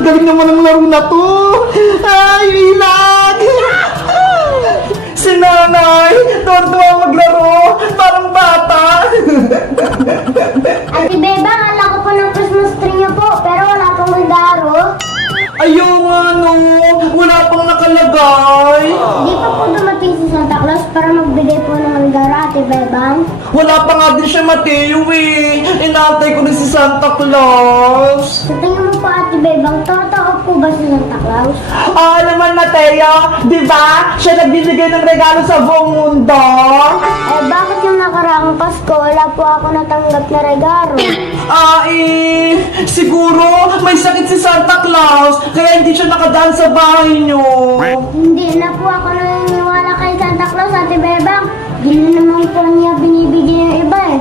Ang galing naman ng laro na to. Ay, ilag! Si nanay, tuwa maglaro. Parang bata. Ate Bebang, ala ko po ng Christmas tree niyo po, pero wala pong regalo. Ayaw nga no, wala pang nakalagay. Di pa po dumating si Santa Claus para magbigay po ng regalo, Ate Bebang. Wala pa nga din siya, Mateo eh. Inaantay ko rin si Santa Claus. Sa tingin mo po, Ate Bebang, totoo po ba si Santa Claus? Oo naman, Mateo. Di ba? Siya nagbibigay ng regalo sa buong mundo. Eh, bakit yung nakaraang Pasko, wala po ako natanggap na regalo? Siguro may sakit si Santa Claus, kaya hindi siya nakadaan sa bahay niyo. Hindi na po ako naniniwala kay Santa Claus, Ate Bebang. Hindi naman po niya binibigyan yung iba eh.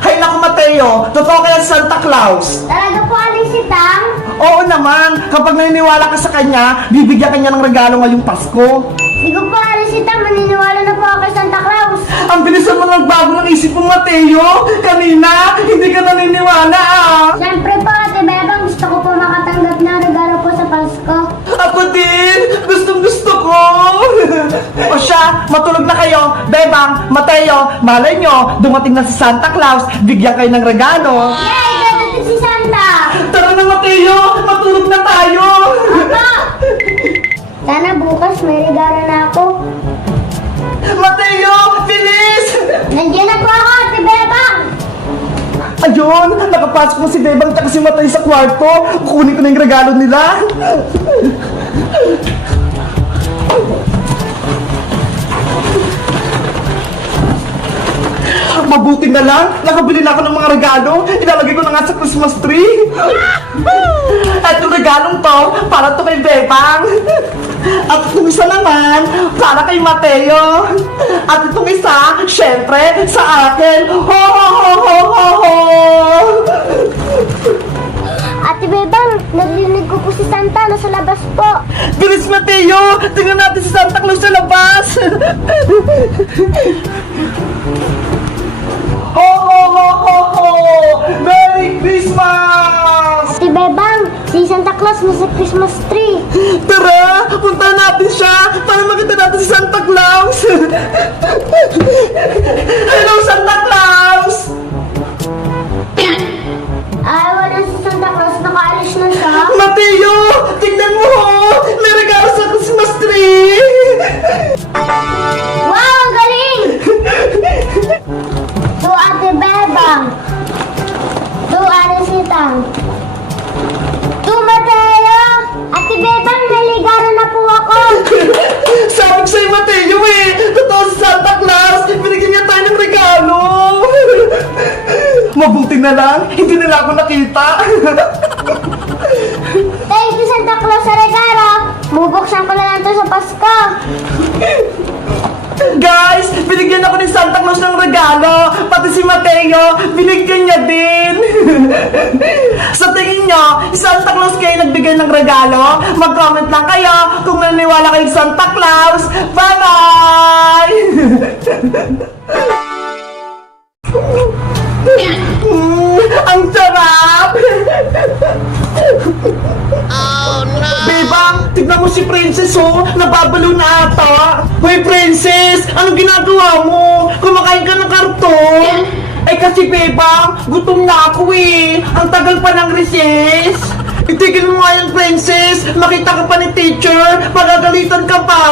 Hay naku, Mateo, totoo kaya si Santa Claus? Talaga po, Alisitang? Oo naman, kapag naniniwala ka sa kanya, bibigyan kanya ng regalo ngayong Pasko. Hindi ko po, Alisitang. Maniniwala na po ako kay Santa Claus. Ang bilis mo nagbago ng isip mo, Mateo. Kanina, hindi ka naniniwala ah. Siyempre po, Ate Bebang, gusto ko po makatanggap ng regalo po sa Pasko. Ako din, gustong gusto ko. O siya, matulog na kayo. Bebang, Mateo, malay nyo, dumating na si Santa Claus, bigyan kayo ng regalo. Yay! Dadating si Santa! Tara na, Mateo, matulog na tayo. Apa! Sana bukas may regalo na ako. Mateo, bilis! Nandiyan na po ako, Ate Bebang! Ayun, nakapasok na si Bebang at si Matay sa kwarto. Kukunin ko na yung regalo nila. Mabuti na lang, nakabili na ako ng mga regalo. Ilalagay ko na nga sa Christmas tree. Etong regalong to, para to kay Bebang. At itong isa naman, para kay Mateo. At itong isa, syempre, sa akin. Ho, ho, ho, ho, ho, ho. Ate Bebang, narinig ko po si Santa nasa labas po. Bilis, Mateo! Tingnan natin si Santa Claus sa labas! Ho, ho, ho, ho, ho! Merry Christmas! Ate Bebang, si Santa Claus nasa Christmas tree. Tara! Punta natin siya para makita natin si Santa Claus! Hello, Santa Claus! Ay, wala si Santa Claus, nakaalis na siya. Mateo! Tignan mo ho! May regalo sa Christmas tree! Wow, ang galing! To Ate Bebang. To Alisitang. To Mateo. Ate Bebang, may regalo na po ako. Sabi ko sa'yo, Mateo eh! Totoo si Santa Claus! Binigyan niya tayo ng regalo! Mabuti na lang, hindi nila ako nakita! Thank you, Santa Claus, sa regalo. Bubuksan ko na lang to sa Pasko. Guys, binigyan ako ni Santa Claus ng regalo! Pati si Mateo, binigyan niya din! Sa tingin nyo, si Santa Claus kayo nagbigay ng regalo? Mag-comment lang kayo kung naniniwala kayo sa Santa Claus! Bye-bye! Ang sarap! Oh no! Bebang, tignan mo si Princess oh, nababalo na ata. Hoy Princess, anong ginagawa mo? Kumakain ka ng karton? Ay kasi Bebang, gutom na ako eh. Ang tagal pa ng recess. Itigil mo nga yan, Princess. Makita ka pa ni teacher, magagalitan ka pa.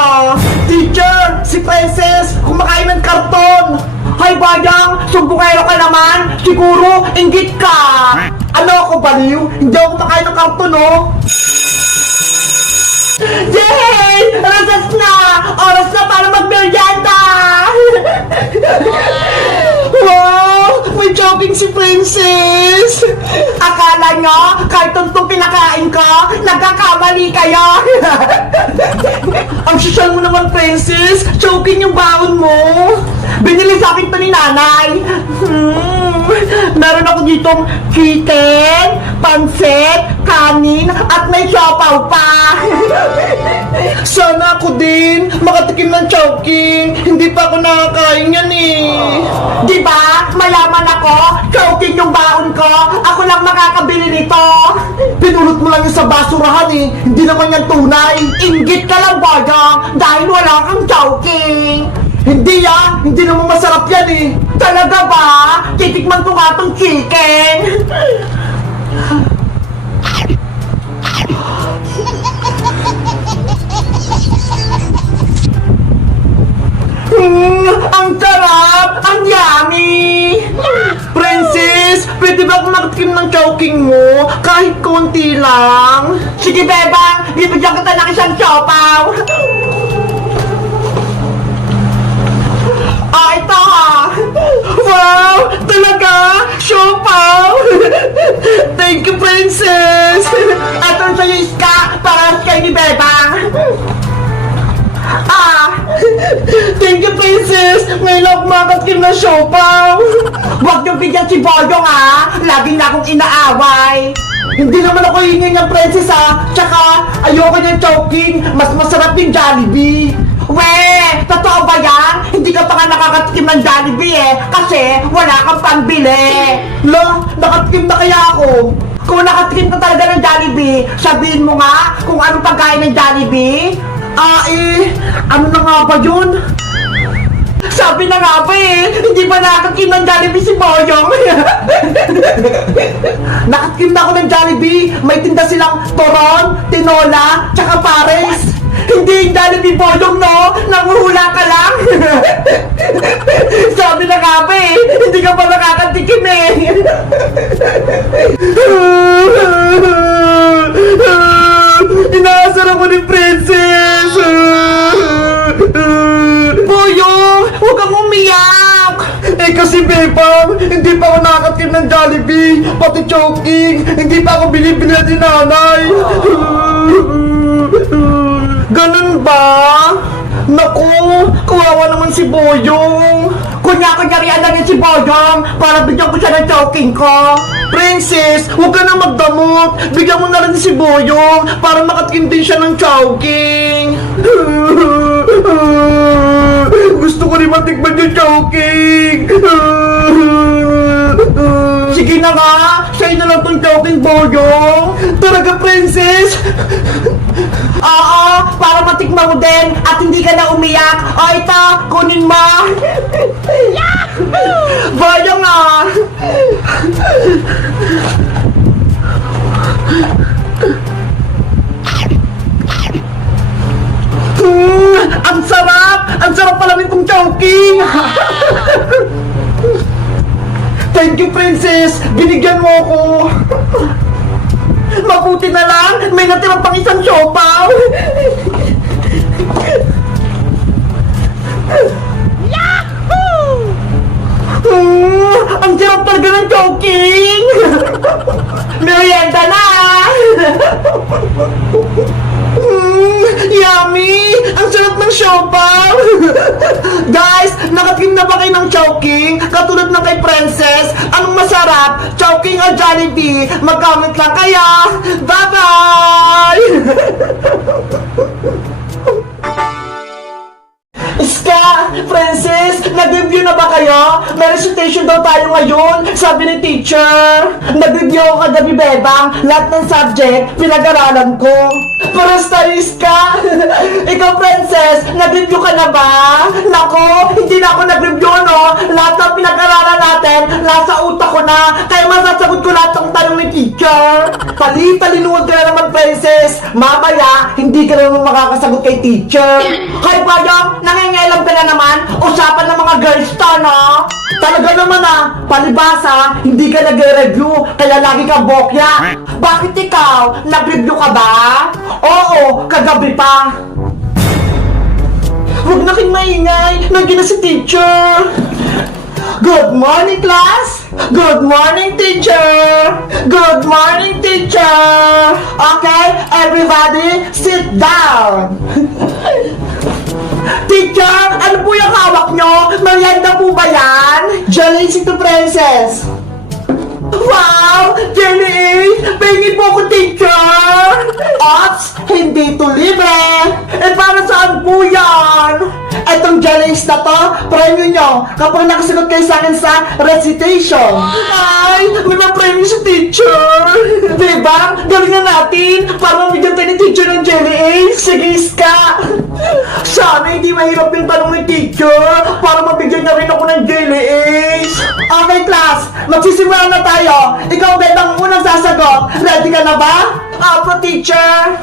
Teacher, si Princess, kumakain ng karton. Hay Bayang, sumbungero ka naman. Siguro, inggit ka. Ano ako, baliw? Hindi ako kumakain ng karton, oh. Yay! Oras na! Oras na para magmeryenda! Wow! May jogging si Princess! Akala nyo, kahit tuntong pinakain ko, nagkakamali kayo! Ang sosyal mo naman, Princess! Jogging yung baon mo! Binili sa akin to ni nanay! Meron ako ditong chicken, pansit, kanin, at may siopaw pa. Sana ako din makatikim ng Chowking. Hindi pa ako nakakain yan eh. Di ba? Mayaman ako. Chowking yung baon ko. Ako lang makakabili nito. Pinulot mo lang yung sa basurahan eh. Hindi naman yan tunay. Inggit ka lang, Boyong, dahil wala kang Chowking. Hindi yan. Hindi naman masarap yan eh. Talaga ba? Titikman ko nga tong chicken. Ang sarap! Ang yummy! Princess, pwede ba akong makatikim ng Chowking mo? Kahit konti lang. Sige, Bebang! Bibigyan kita ng isang siopaw! Ito ah! Wow! Talaga? Siopaw! Thank you, Princess! Ito sa'yo, Iska! Para kay ni Bebang! Thank you, Princess! Ngayon ako makatikim ng siopaw! Huwag niyong bigyan si Boyong, Lagi na akong inaaway! Hindi naman ako hingin ng Princess, Tsaka, ayoko niyang Chowking! Mas masarap yung Jollibee! Weh! Totoo ba yan? Hindi ka pa nga nakakatikim ng Jollibee kasi wala kang pangbili! Lo, nakatikim na kaya ako? Kung nakatikim ka talaga ng Jollibee, sabihin mo nga kung anong pagkain ng Jollibee? Ano na nga ba yun? Sabi na nga ba hindi pa nakatikim ng Jollibee si Boyong. Nakatikim na ako ng Jollibee. May tinda silang toron, tinola, tsaka pares. Hindi yung Jollibee, Boyong, no? Nanguhula ka lang. Sabi na nga ba hindi ka pa nakakatikim Inaasar ako ni Princess! Boyong! Huwag kang umiyak! Kasi Bebang, hindi pa ako nakatikim ng Jollibee, pati Chowking, hindi pa ako binibili ni nanay! Ganun ba? Naku, kawawa naman si Boyong. Kunya-kunyarian lang si Boyong para bigyan ko siya ng Chowking ko. Princess, huwag ka na magdamot. Bigyan mo na rin si Boyong para makatikim din siya ng Chowking. Gusto ko rin matikman yung Chowking. Sige na nga, sa'yo na lang tong Chowking, Boyong. Talaga, Princess? Oo, para matikman mo din at hindi ka na umiyak. O ito, kunin mo. Boyong ang sarap! Ang sarap pala nitong Chowking! Thank you, Princess! Binigyan mo ako! Mabuti na lang! May natirang pang isang siopaw! Yahoo! Ang sarap talaga ng Chowking! Merienda na! Yummy! Ang sarap ng siopaw! Guys, nakatikim na ba kayo ng Chowking? Katulad ng kay Princess? Anong masarap? Chowking o Jollibee? Mag-comment lang kayo! Bye-bye! Iska! Princess! Nag-review na ba kayo? May recitation daw tayo ngayon, sabi ni teacher. Nag-review ako kagabi, Bebang. Lahat ng subject, pinag-aralan ko. Paras tayo, Iska! Ikaw, Princess, nag-review ka na ba? Nako, hindi na ako nag-review, no? Lahat ng pinag-aralan natin, nasa utak ko na. Kaya masasagot ko lahat ng tanong ni teacher. Pali-talinuod ka na naman, Princess. Mamaya, hindi ka naman makakasagot kay teacher. Kaya Boyong, nangingialam ka na naman. Usapan ng mga girls to, no? Talaga naman palibasa, hindi ka nag-review, kaya lagi ka bokya. Bakit ikaw? Nag-review ka ba? Oo, kagabi pa. Huwag na kayong maingay, nandiyan na si teacher. Good morning, class! Good morning, teacher! Good morning, teacher! Okay, everybody, sit down! Teacher, ano po yung hawak nyo? Merienda po ba yan? Jalazy to Princess! Wow! Jelly Ace! Pengi po ko, teacher! Ops! Hindi to libre! Eh, para saan po yan? Etong Jelly Ace na to, premyo nyo kapag nakasagot kayo sa akin sa recitation. Ay! May ma-premyo si teacher! Diba? Galingan natin para mabigyan tayo ni teacher ng Jelly Ace. Sige, Iska! Sana hindi mahirap yung tanong ni teacher para mabigyan na rin ako ng Jelly Ace. Okay, class! Magsisimula na tayo! Ikaw, Bebang, unang sasagot. Ready ka na ba? Apo, teacher!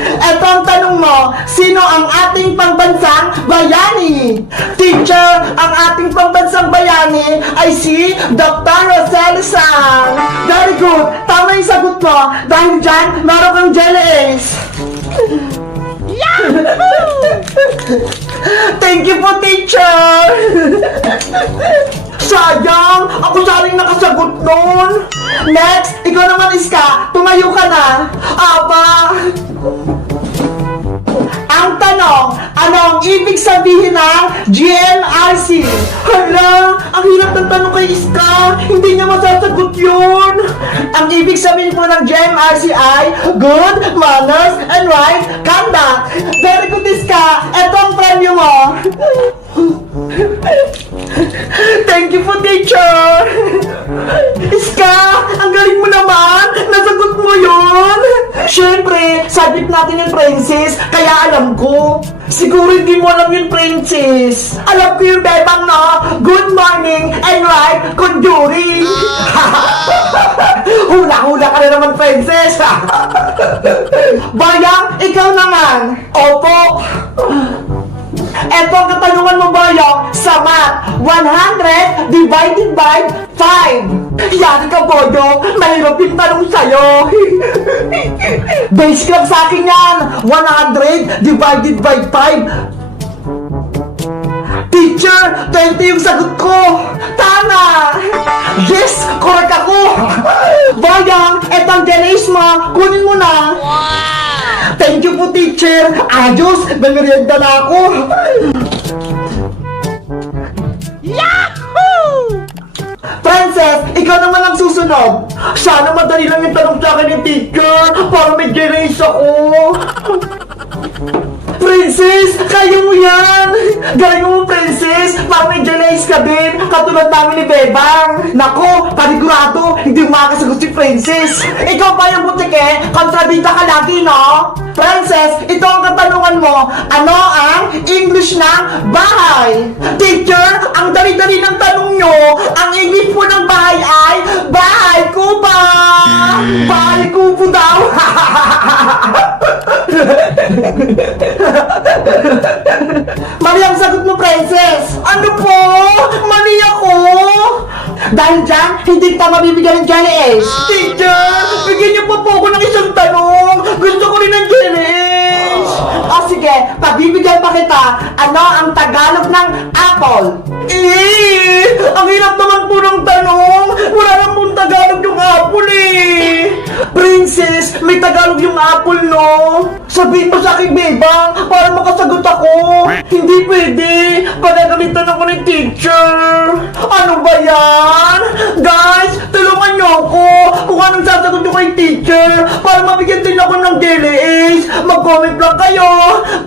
Eto ang tanong mo, sino ang ating pambansang bayani? Teacher, ang ating pambansang bayani ay si Dr. Rosel San. Very good! Tama yung sagot mo. Dahil dyan, meron kang Jelly Ace. Thank you po, teacher! Sayang! Ako sana yung nakasagot nun! Next, ikaw naman, Iska. Tumayo ka na. Aba! Ang tanong, ano ang ibig sabihin ng GMRC? Hala, ang hirap ng tanong kay Iska. Hindi niya masasagot yun. Ang ibig sabihin po ng GMRC ay Good Manners and Right Conduct. Very good, Iska. Ito ang premyo mo. Thank you po, teacher. Iska, ang galing mo naman. Nasagot mo yun. Siyempre, sabit natin yung princess, kaya alam ko. Siguro hindi mo alam yung princess. Alam ko yung bebang na good morning and right conjuring. Hula-hula ka na naman, princess. Bayang, ikaw naman. Opo. Eto ang katanungan mo, Boyong, sa math. 100 divided by 5. Yan ka, Boyong. Mahirap yung tanong sa'yo. Base club sa akin yan. 100 divided by 5. Teacher, 20 yung sagot ko. Tama. Yes, correct ako. Boyong, eto ang Jelly Ace mo. Kunin mo na. Thank you po, teacher. Ayos, nangerienda na ako. Yahoo! Princess, ikaw naman ang susunod. Sana madali lang yung tanong sa akin ni teacher para may Jelly Ace ako. Princess, kaya mo yan! Galing mo, princess! Para may Jelly Ace ka din, katulad namin ni Bebang! Nako, panigurado, hindi mo makakasagot si princess! Ikaw pa yung butike, kontrabida ka lagi, no? Princess, ito ang katanungan mo, ano ang English ng bahay? Teacher, ang dali-dali ng tanong nyo, ang English po ng bahay ay bahay kubo! Bahay kubo daw! Mali ang sagot mo, princess! Ano po? Mali ako! Dahil dyan, hindi kita mabibigyan ng Jelly Ace! Teacher! Bigyan niyo po ako ng isang tanong! Gusto ko rin ng Jelly Ace! O sige, pagbibigyan pa kita, ano ang Tagalog ng apple? Ang hirap naman po ng tanong! Wala nang pong Tagalog yung apple eh! Princess, may Tagalog yung apple, no? Sabihin mo sa akin, Bebang, para makasagot ako. Hindi pwede. Panagalitan ako ng teacher. Ano ba yan? Guys, tulungan niyo ako kung anong sasagot niyo kay teacher para mabigyan din ako ng Jelly Ace. Mag-comment lang kayo.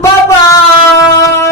Bye-bye!